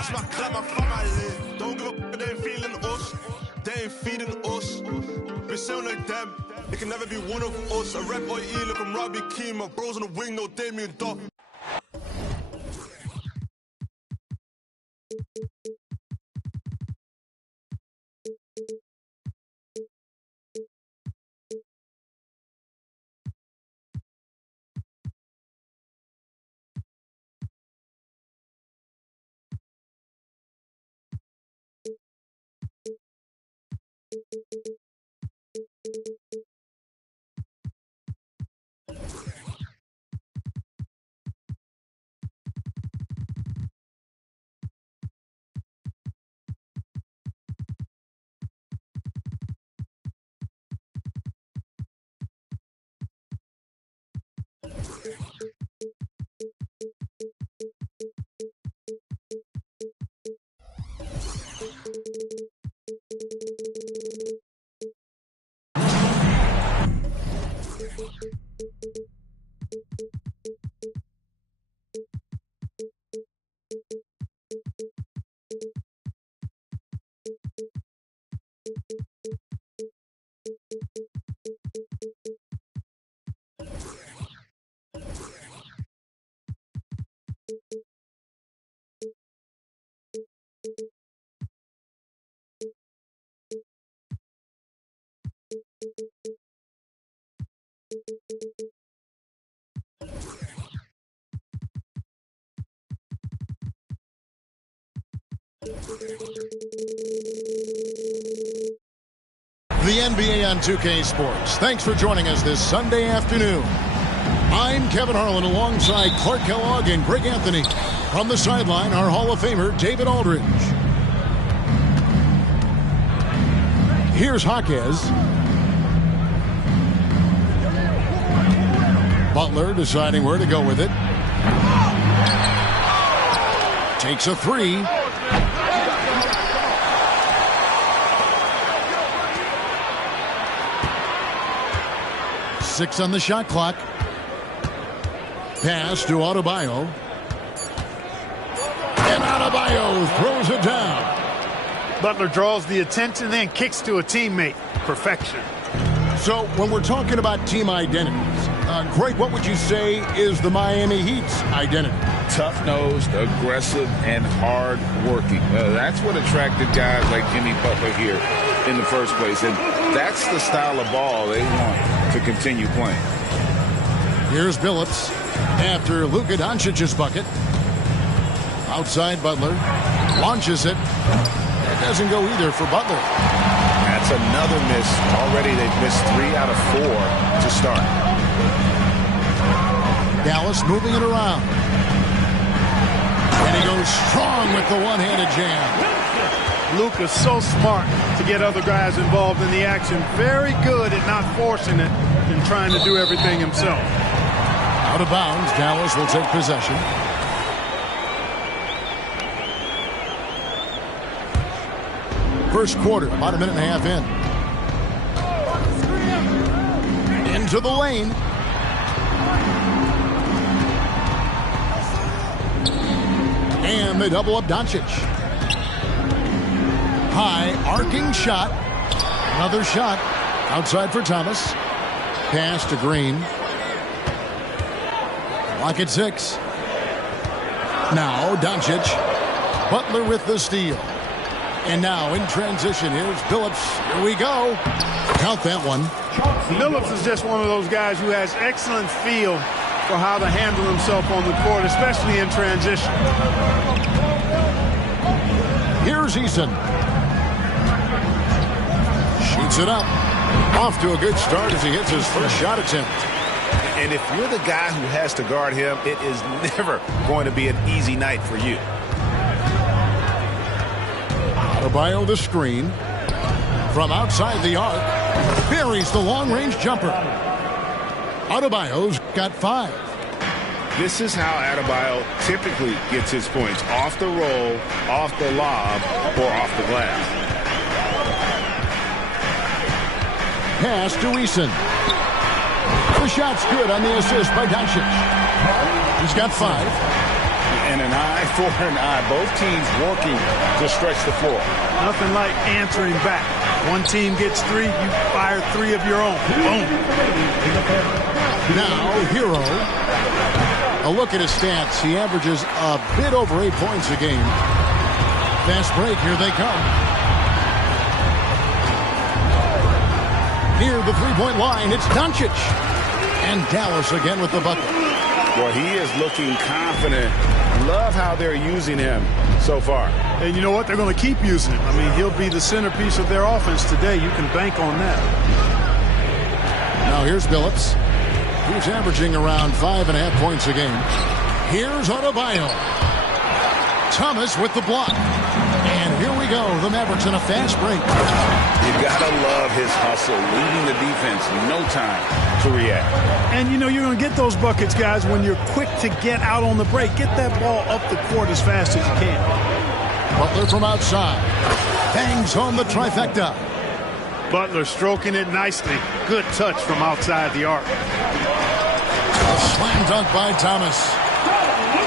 That's my club, my fam, I live. Don't give a f***, they ain't feeling us. They ain't feeding us. We sound like them. They can never be one of us. A rap or E, look, I'm Robbie Keane. My bros on the wing, no Damien Duff. The NBA on 2K Sports. Thanks for joining us this Sunday afternoon. I'm Kevin Harlan alongside Clark Kellogg and Greg Anthony. From the sideline, our Hall of Famer, David Aldridge. Here's Jaquez. Butler deciding where to go with it. Takes a three. Six on the shot clock. Pass to Adebayo. And Adebayo throws it down. Butler draws the attention, then kicks to a teammate. Perfection. So when we're talking about team identities, Greg, what would you say is the Miami Heat's identity? Tough-nosed, aggressive, and hard-working. That's what attracted guys like Jimmy Butler here in the first place. And that's the style of ball they want to continue playing. Here's Billups after Luka Doncic's bucket. Outside Butler. Launches it. That doesn't go either for Butler. That's another miss. Already they've missed 3 out of 4 to start. Dallas moving it around. And he goes strong with the one-handed jam. Luka's so smart to get other guys involved in the action. Very good at not forcing it and trying to do everything himself. Out of bounds, Dallas will take possession. First quarter, about a minute and a half in. Into the lane. And they double up Doncic. High arcing shot. Another shot outside for Thomas. Pass to Green. Lock at 6. Now Doncic. Butler with the steal. And now in transition, here's Billups. Here we go. Count that one. Billups is just one of those guys who has excellent feel for how to handle himself on the court, especially in transition. Here's Eason. Shoots it up. Off to a good start as he hits his first shot attempt. And if you're the guy who has to guard him, it is never going to be an easy night for you. Adebayo the screen. From outside the arc. Buries the long-range jumper. Adebayo's got 5. This is how Adebayo typically gets his points. Off the roll, off the lob, or off the glass. Pass to Eason. The shot's good on the assist by Doncic. He's got 5. And an eye eye for an eye. Both teams working to stretch the floor. Nothing like answering back. One team gets 3, you fire 3 of your own. Boom. Now, Hero. A look at his stats. He averages a bit over 8 points a game. Fast break. Here they come. Near the three-point line, it's Doncic. And Dallas again with the bucket. Well, he is looking confident. Love how they're using him so far. And you know what? They're going to keep using him. I mean, he'll be the centerpiece of their offense today. You can bank on that. Now here's Billups. He's averaging around 5.5 points a game. Here's Adebayo. Thomas with the block. And here we go. The Mavericks in a fast break. You gotta love his hustle, leading the defense. No time to react. And you know you're going to get those buckets, guys, when you're quick to get out on the break. Get that ball up the court as fast as you can. Butler from outside. Bangs home the trifecta. Butler stroking it nicely. Good touch from outside the arc. A slam dunk by Thomas.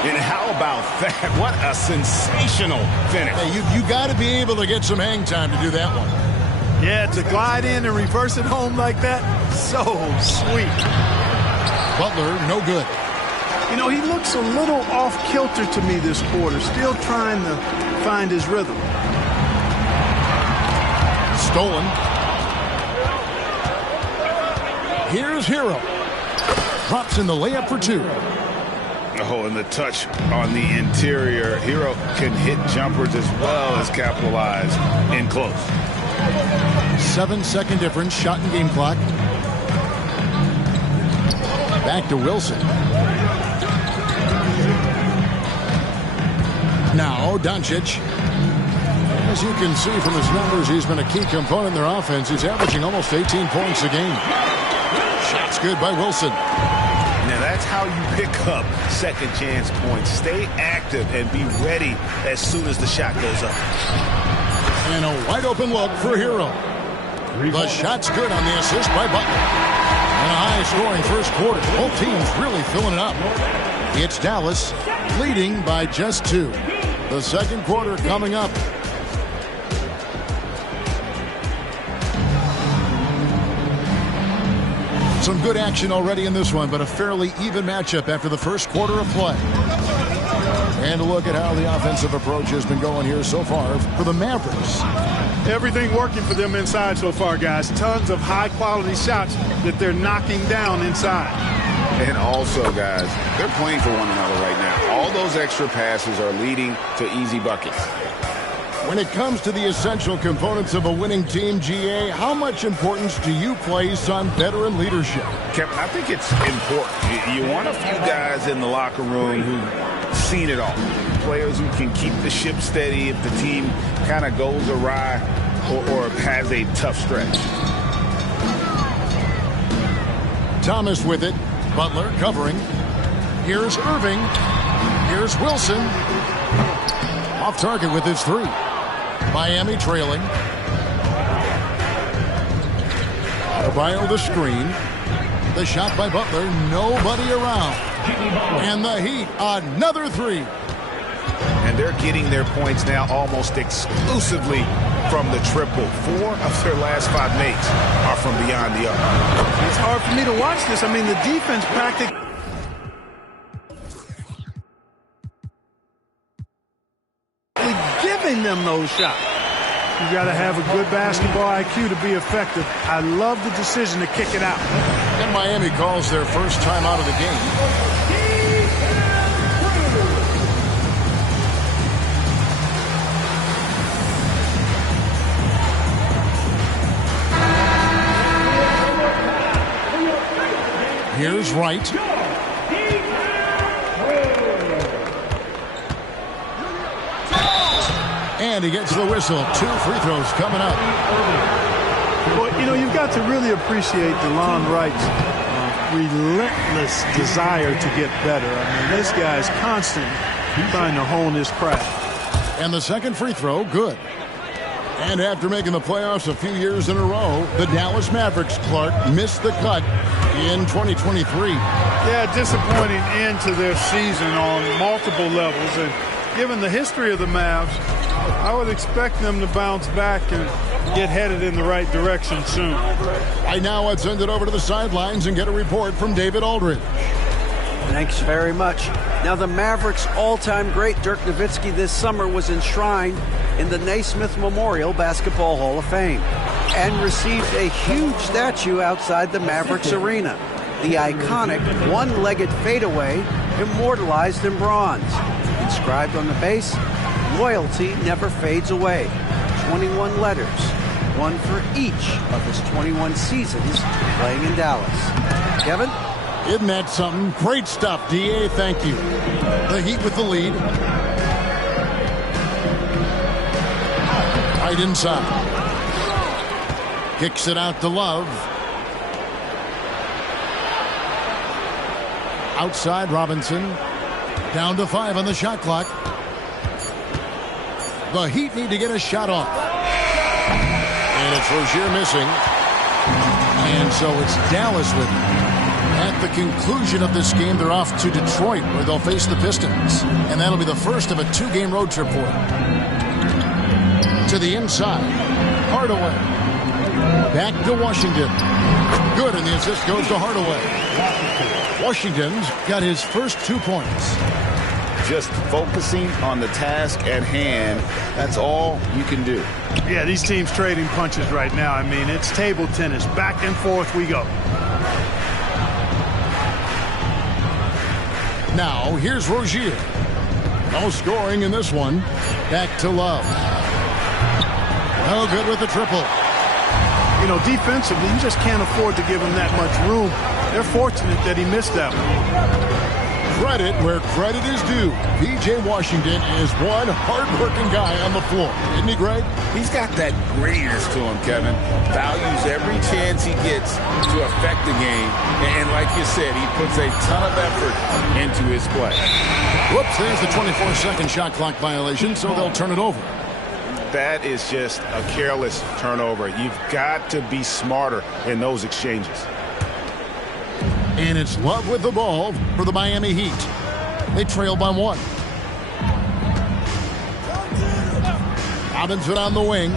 And how about that? What a sensational finish. Hey, you got to be able to get some hang time to do that one. Yeah, to glide in and reverse it home like that, so sweet. Butler, no good. You know, he looks a little off-kilter to me this quarter, still trying to find his rhythm. Stolen. Here's Hero. Drops in the layup for 2. Oh, and the touch on the interior. Hero can hit jumpers as well as capitalize in close. 7-second difference, shot and game clock. Back to Wilson. Now, Doncic. As you can see from his numbers, he's been a key component in their offense. He's averaging almost 18 points a game. Shot's good by Wilson. Now, that's how you pick up second chance points. Stay active and be ready as soon as the shot goes up. And a wide open look for Hero. The shot's good on the assist by Butler. And a high-scoring first quarter. Both teams really filling it up. It's Dallas leading by just 2. The second quarter coming up. Some good action already in this one, but a fairly even matchup after the first quarter of play. And a look at how the offensive approach has been going here so far for the Mavericks. Everything working for them inside so far, guys. Tons of high-quality shots that they're knocking down inside. And also, guys, they're playing for one another right now. All those extra passes are leading to easy buckets. When it comes to the essential components of a winning team, GA, how much importance do you place on veteran leadership? Kevin, I think it's important. You want a few guys in the locker room who've seen it all. Players who can keep the ship steady if the team kind of goes awry or has a tough stretch. Thomas with it. Butler covering. Here's Irving. Here's Wilson. Off target with his 3. Miami trailing. Adebayo the screen. The shot by Butler. Nobody around. And the Heat, another 3. And they're getting their points now almost exclusively from the triple. 4 of their last 5 makes are from beyond the arc. It's hard for me to watch this. I mean, the defense practically giving them those shots. You got to have a good basketball IQ to be effective. I love the decision to kick it out. And Miami calls their first time out of the game. Here's Wright. And he gets the whistle. 2 free throws coming up. Well, you know, you've got to really appreciate DeLon Wright's relentless desire to get better. I mean, this guy's constantly trying to hone his craft. And the second free throw, good. And after making the playoffs a few years in a row, the Dallas Mavericks, Clark, missed the cut in 2023. Yeah, disappointing end to their season on multiple levels. And given the history of the Mavs, I would expect them to bounce back and get headed in the right direction soon. Right now, let's send it over to the sidelines and get a report from David Aldridge. Thanks very much. Now, the Mavericks' all-time great Dirk Nowitzki this summer was enshrined in the Naismith Memorial Basketball Hall of Fame and received a huge statue outside the Mavericks arena. The iconic one-legged fadeaway immortalized in bronze. Inscribed on the base, loyalty never fades away. 21 letters, one for each of his 21 seasons playing in Dallas. Kevin? Isn't that something? Great stuff, D.A. Thank you. The Heat with the lead. Right inside. Kicks it out to Love. Outside Robinson. Down to 5 on the shot clock. The Heat need to get a shot off. And it's Rozier missing. And so it's Dallas with it. At the conclusion of this game, they're off to Detroit, where they'll face the Pistons. And that'll be the first of a 2-game road trip for them. To the inside. Hardaway. Back to Washington. Good, and the assist goes to Hardaway. Washington's got his first 2 points. Just focusing on the task at hand, that's all you can do. Yeah, these teams trading punches right now. I mean, it's table tennis. Back and forth we go. Now, here's Rozier. No scoring in this one. Back to Love. No good with the triple. You know, defensively, you just can't afford to give him that much room. They're fortunate that he missed that one. Credit where credit is due. P.J. Washington is one hard-working guy on the floor. Isn't he, Greg? He's got that grittiness to him, Kevin. Values every chance he gets to affect the game. And like you said, he puts a ton of effort into his play. Whoops, there's the 24-second shot clock violation, so they'll turn it over. That is just a careless turnover. You've got to be smarter in those exchanges. And it's Love with the ball for the Miami Heat. They trail by 1. Robinson on the wing.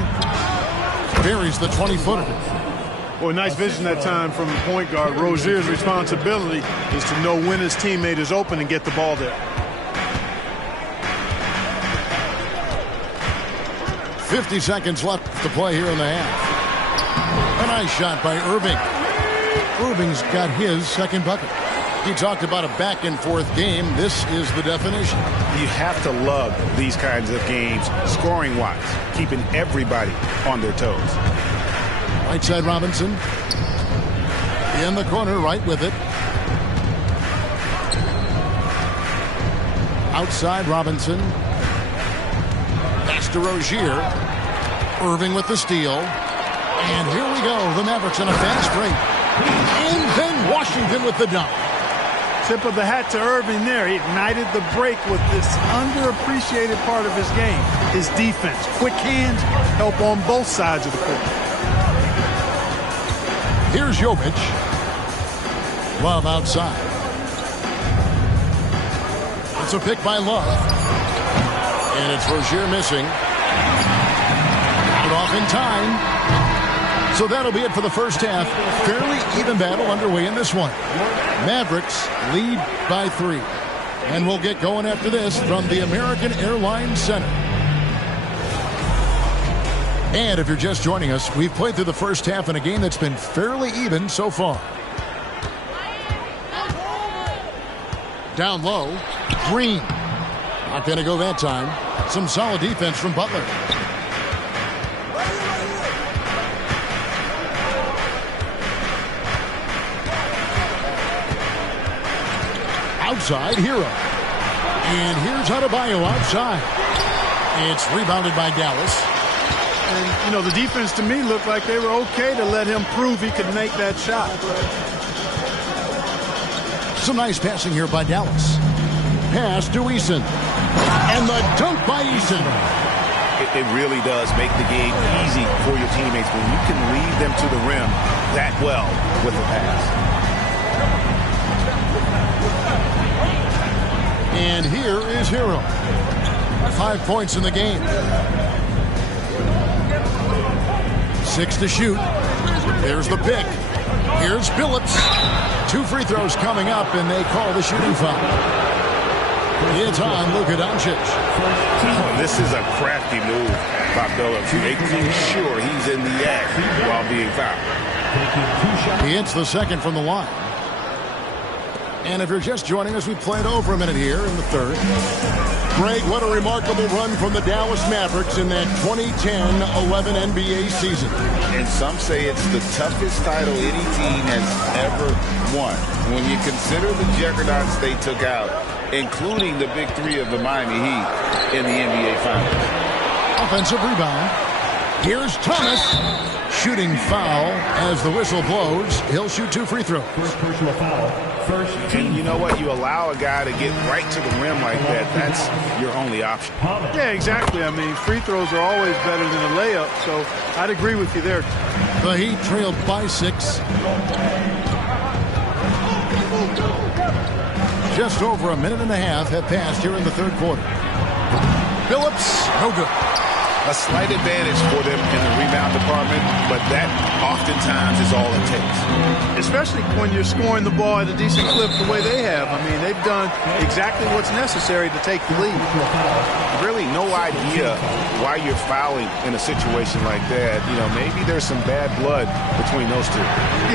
Buries the 20-footer. Boy, nice vision that time from the point guard. Rozier's responsibility is to know when his teammate is open and get the ball there. 50 seconds left to play here in the half. A nice shot by Irving. Irving's got his second bucket. He talked about a back-and-forth game. This is the definition. You have to love these kinds of games, scoring-wise, keeping everybody on their toes. Right side Robinson. In the corner, right with it. Outside Robinson. Pass to Rozier. Irving with the steal. And here we go. The Mavericks in a fast break. And then Washington with the dunk. Tip of the hat to Irving there. He ignited the break with this underappreciated part of his game, his defense. Quick hands help on both sides of the court. Here's Jovic. Love outside. It's a pick by Love. And it's Rozier missing. Put off in time. So that'll be it for the first half. Fairly even battle underway in this one. Mavericks lead by 3. And we'll get going after this from the American Airlines Center. And if you're just joining us, we've played through the first half in a game that's been fairly even so far. Down low, Green. Not going to go that time. Some solid defense from Butler. Outside, Hero. And here's Adebayo outside. It's rebounded by Dallas. And, you know, the defense to me looked like they were okay to let him prove he could make that shot. Some nice passing here by Dallas. Pass to Eason. And the dunk by Eason. It really does make the game easy for your teammates when you can lead them to the rim that well with a pass. And here is Hero. 5 points in the game. 6 to shoot. There's the pick. Here's Billups. 2 free throws coming up, and they call the shooting foul. It's on Luka Doncic. This is a crafty move by Billups, making sure he's in the act while being fouled. He hits the second from the line. And if you're just joining us, we played over a minute here in the third. Greg, what a remarkable run from the Dallas Mavericks in that 2010-11 NBA season. And some say it's the toughest title any team has ever won. When you consider the juggernauts they took out, including the big three of the Miami Heat in the NBA Finals. Offensive rebound. Here's Thomas. Shooting foul as the whistle blows. He'll shoot 2 free throws. First personal foul. First team. And you know what? You allow a guy to get right to the rim like that. That's your only option. Yeah, exactly. I mean, free throws are always better than a layup, so I'd agree with you there. The Heat trailed by 6. Just over a minute and a half have passed here in the third quarter. Billups, no good. A slight advantage for them in the rebound department, but that oftentimes is all it takes. Especially when you're scoring the ball at a decent clip the way they have. I mean, they've done exactly what's necessary to take the lead. Really no idea why you're fouling in a situation like that. You know, maybe there's some bad blood between those two.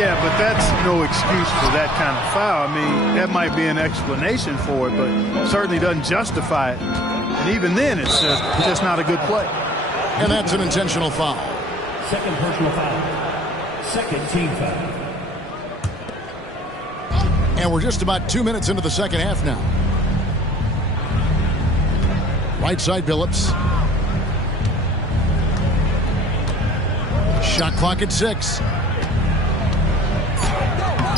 Yeah, but that's no excuse for that kind of foul. I mean, that might be an explanation for it, but certainly doesn't justify it. And even then, it's just not a good play. And that's an intentional foul. Second personal foul. Second team foul. And we're just about 2 minutes into the second half now. Right side Billups. Shot clock at 6.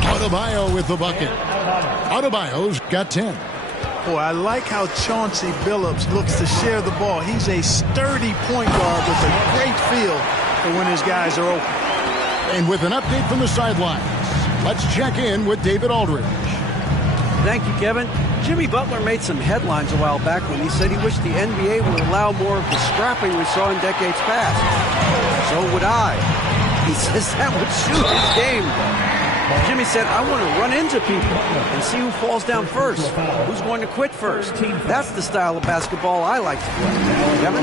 Adebayo with the bucket. Adebayo's got 10. Boy, I like how Chauncey Billups looks to share the ball. He's a sturdy point guard with a great feel for when his guys are open. And with an update from the sidelines, let's check in with David Aldridge. Thank you, Kevin. Jimmy Butler made some headlines a while back when he said he wished the NBA would allow more of the scrapping we saw in decades past. So would I. He says that would suit his game. Jimmy said, I want to run into people and see who falls down first, who's going to quit first. That's the style of basketball I like to play. Kevin?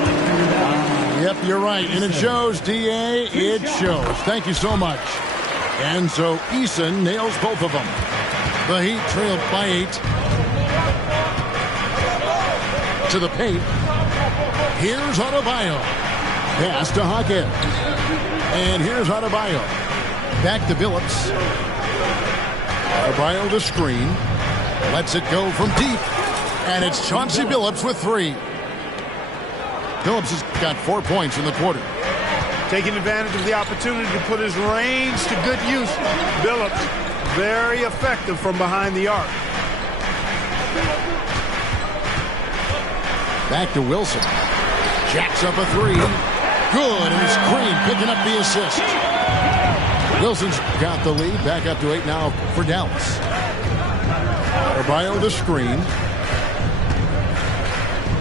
Yep, you're right. And it shows, D.A., it shows. Thank you so much. And so Eason nails both of them. The Heat trailed by 8. To the paint. Here's Adebayo. Pass to Hawkins. And here's Adebayo. Back to Billups. Adebayo the screen. Lets it go from deep. And it's Chauncey Billups with 3. Billups has got 4 points in the quarter. Taking advantage of the opportunity to put his range to good use. Billups, very effective from behind the arc. Back to Wilson. Jacks up a 3. Good, and it's Green picking up the assist. Wilson's got the lead, back up to 8 now for Dallas. Adebayo the screen.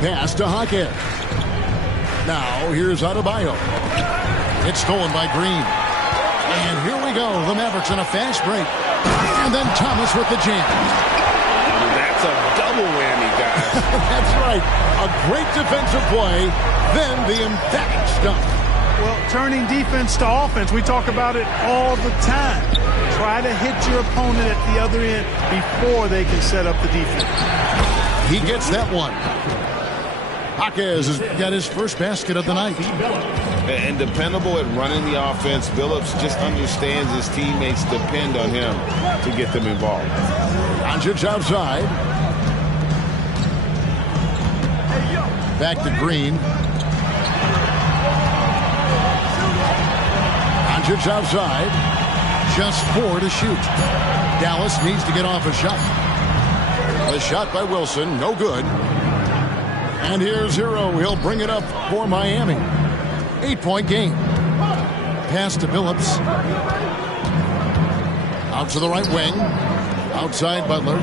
Pass to Hawkins. Now here's Adebayo. It's stolen by Green. And here we go, the Mavericks on a fast break. And then Thomas with the jam. That's a double whammy, guys. That's right. A great defensive play, then the emphatic stuff. Well, turning defense to offense, we talk about it all the time. Try to hit your opponent at the other end before they can set up the defense. He gets that one. Hawkins has got his first basket of the night. And dependable at running the offense. Billups just understands his teammates depend on him to get them involved. Doncic outside. Back to Green. Doncic outside. Just 4 to shoot. Dallas needs to get off a shot. The shot by Wilson, no good. And here's Hero. He'll bring it up for Miami. 8-point game. Pass to Billups. Out to the right wing. Outside Butler.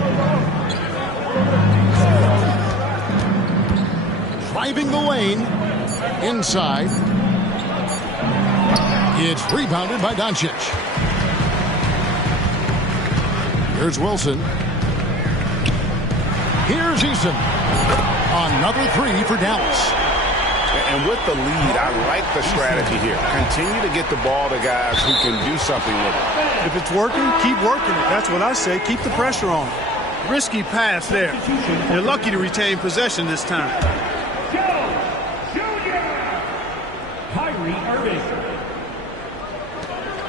driving the lane. Inside. It's rebounded by Doncic. Here's Wilson. Here's Eason. Another three for Dallas. And with the lead, I like the strategy here. Continue to get the ball to guys who can do something with it. If it's working, keep working it. That's what I say. Keep the pressure on it. Risky pass there. They're lucky to retain possession this time. Kyrie Irving.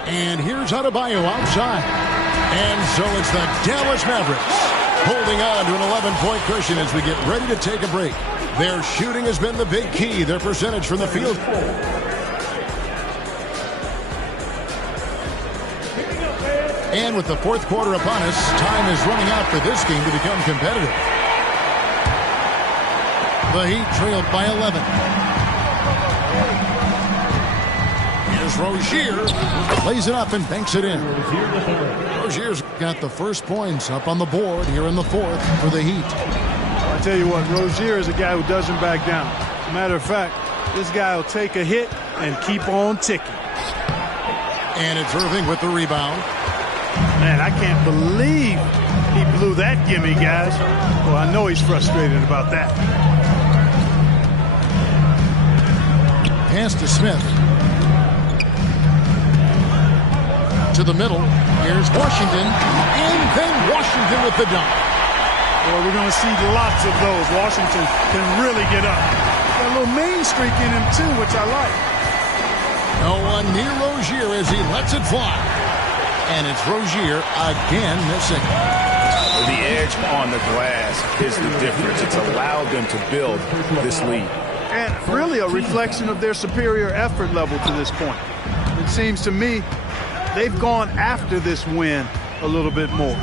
And here's Adebayo outside. And so it's the Dallas Mavericks holding on to an 11-point cushion as we get ready to take a break. Their shooting has been the big key, their percentage from the field. And with the fourth quarter upon us, time is running out for this game to become competitive. The Heat trailed by 11. Here's Rozier. Lays it up and banks it in. Rozier's got the first points up on the board here in the fourth for the Heat. I tell you what, Rozier is a guy who doesn't back down. As a matter of fact, this guy will take a hit and keep on ticking. And it's Irving with the rebound. Man, I can't believe he blew that gimme, guys. Well, I know he's frustrated about that. Pass to Smith. To the middle. Here's Washington. And then Washington with the dunk. Well, we're going to see lots of those. Washington can really get up. Got a little main streak in him, too, which I like. No one near Rozier as he lets it fly. And it's Rozier again missing. The edge on the glass is the difference. It's allowed them to build this lead. And really a reflection of their superior effort level to this point. It seems to me they've gone after this win a little bit more.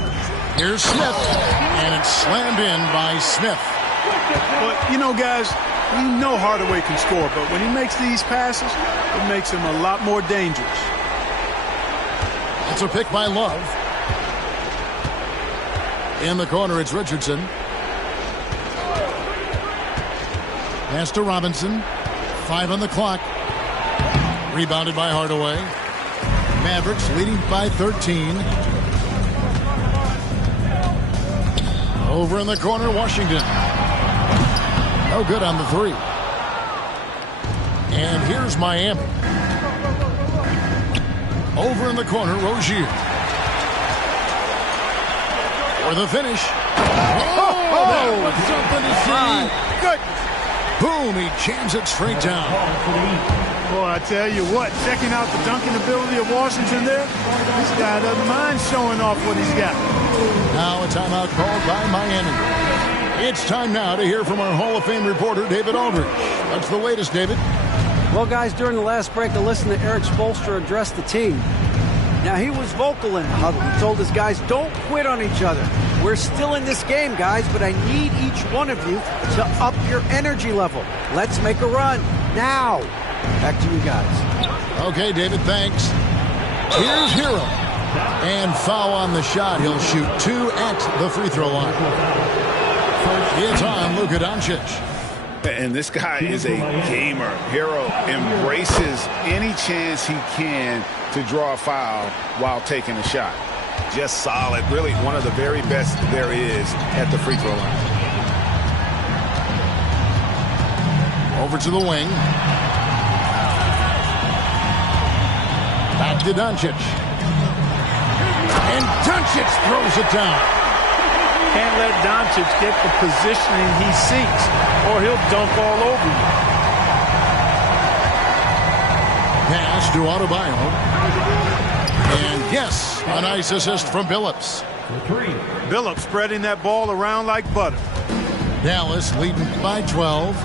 Here's Smith, and it's slammed in by Smith. But, you know, guys, we know Hardaway can score, but when he makes these passes, it makes him a lot more dangerous. It's a pick by Love. In the corner, it's Richardson. Pass to Robinson. 5 on the clock. Rebounded by Hardaway. Mavericks leading by 13. Over in the corner, Washington. No good on the three. And here's Miami. Over in the corner, Rozier. For the finish. Oh, that was something to see. Goodness. Boom, he jams it straight down. Boy, I tell you what, checking out the dunking ability of Washington there, this guy doesn't mind showing off what he's got. Now a timeout called by Miami. It's time now to hear from our Hall of Fame reporter, David Aldridge. What's the latest, David? Well, guys, during the last break, I listened to Eric Spoelstra address the team. Now, he was vocal in the huddle. He told his guys, don't quit on each other. We're still in this game, guys, but I need each one of you to up your energy level. Let's make a run now. Back to you guys. Okay, David, thanks. Here's Hero. And foul on the shot. He'll shoot 2 at the free throw line. It's on Luka Doncic. And this guy is a gamer. Hero embraces any chance he can to draw a foul while taking a shot. Just solid. Really one of the very best there is at the free throw line. Over to the wing. Back to Doncic. And Doncic throws it down. Can't let Doncic get the positioning he seeks, or he'll dunk all over you. Pass to Adebayo. And yes, a nice assist from Billups. Billups spreading that ball around like butter. Dallas leading by 12.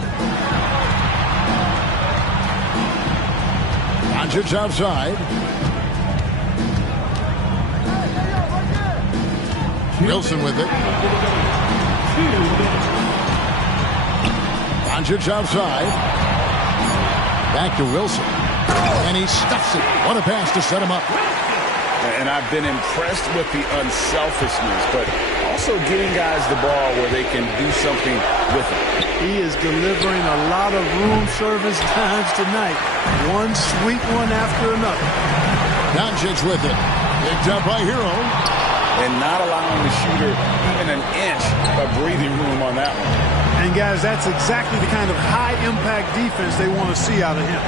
Doncic outside. Wilson with it. Doncic outside. Back to Wilson. And he stuffs it. What a pass to set him up. And I've been impressed with the unselfishness, but also also getting guys the ball where they can do something with it. He is delivering a lot of room service times tonight. One sweet one after another. Doncic with it. Picked up by Hero. And not allowing the shooter even an inch of breathing room on that one. And, guys, that's exactly the kind of high-impact defense they want to see out of him.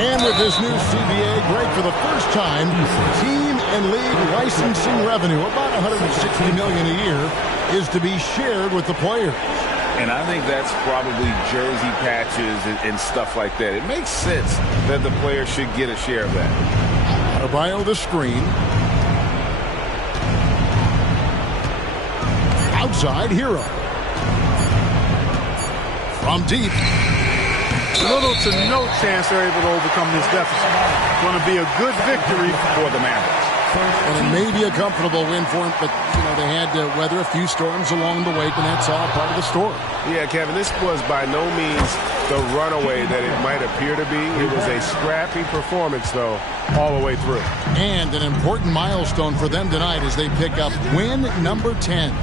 And with this new CBA, Greg, for the first time, team and league licensing revenue, about $160 million a year, is to be shared with the players. And I think that's probably jersey patches and stuff like that. It makes sense that the player should get a share of that. Adebayo the screen. Outside, Hero. From deep. Little to no chance they're able to overcome this deficit. Going to be a good victory For the Mavericks. And it may be a comfortable win for him, but, they had to weather a few storms along the way, and that's all part of the story. Yeah, Kevin, this was by no means the runaway that it might appear to be. It was a scrappy performance, though, all the way through. And an important milestone for them tonight as they pick up win number 10.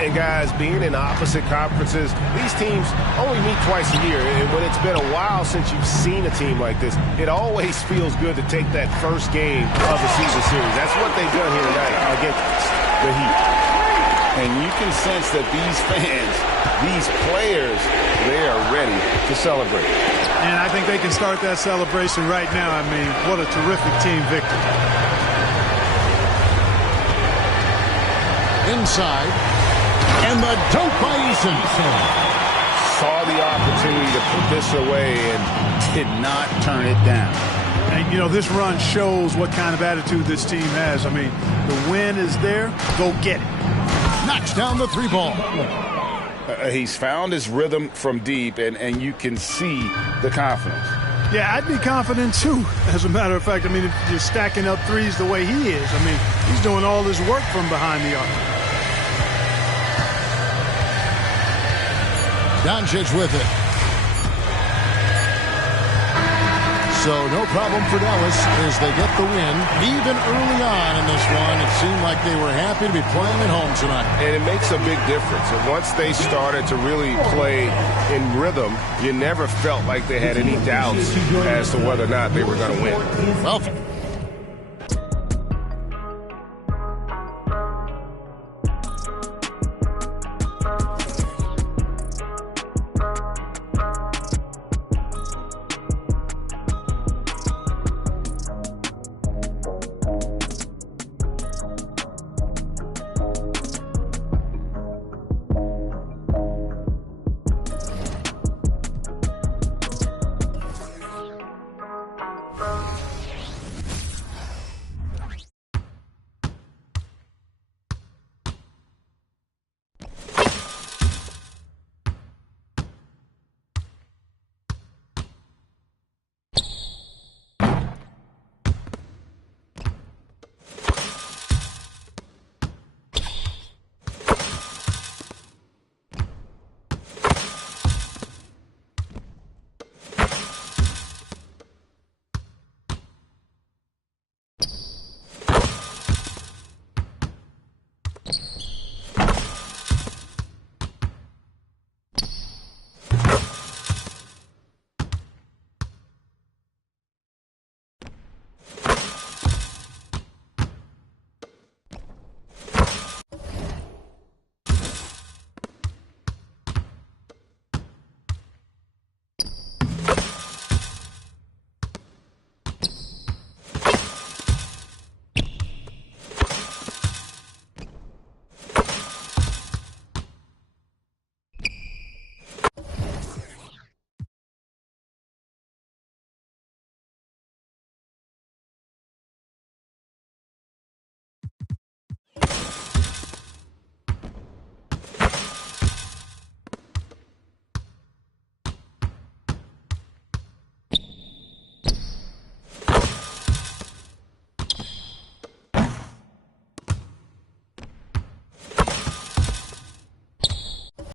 And, guys, being in opposite conferences, these teams only meet twice a year. And when it's been a while since you've seen a team like this, it always feels good to take that first game of the season series. That's what they've done here tonight against the Heat. And you can sense that these fans, these players, they are ready to celebrate. And I think they can start that celebration right now. I mean, what a terrific team victory. Inside. And the dunk by Eason. Saw the opportunity to put this away and Did not turn it down. And, this run shows what kind of attitude this team has. I mean, the win is there. Go get it. Knocks down the three ball. He's found his rhythm from deep, and you can see the confidence. Yeah, I'd be confident, too, as a matter of fact. I mean, if you're stacking up threes the way he is, I mean, he's doing all his work from behind the arc. Doncic with it. So no problem for Dallas as they get the win. Even early on in this one, it seemed like they were happy to be playing at home tonight. And it makes a big difference. And once they started to really play in rhythm, you never felt like they had any doubts as to whether or not they were going to win. Well,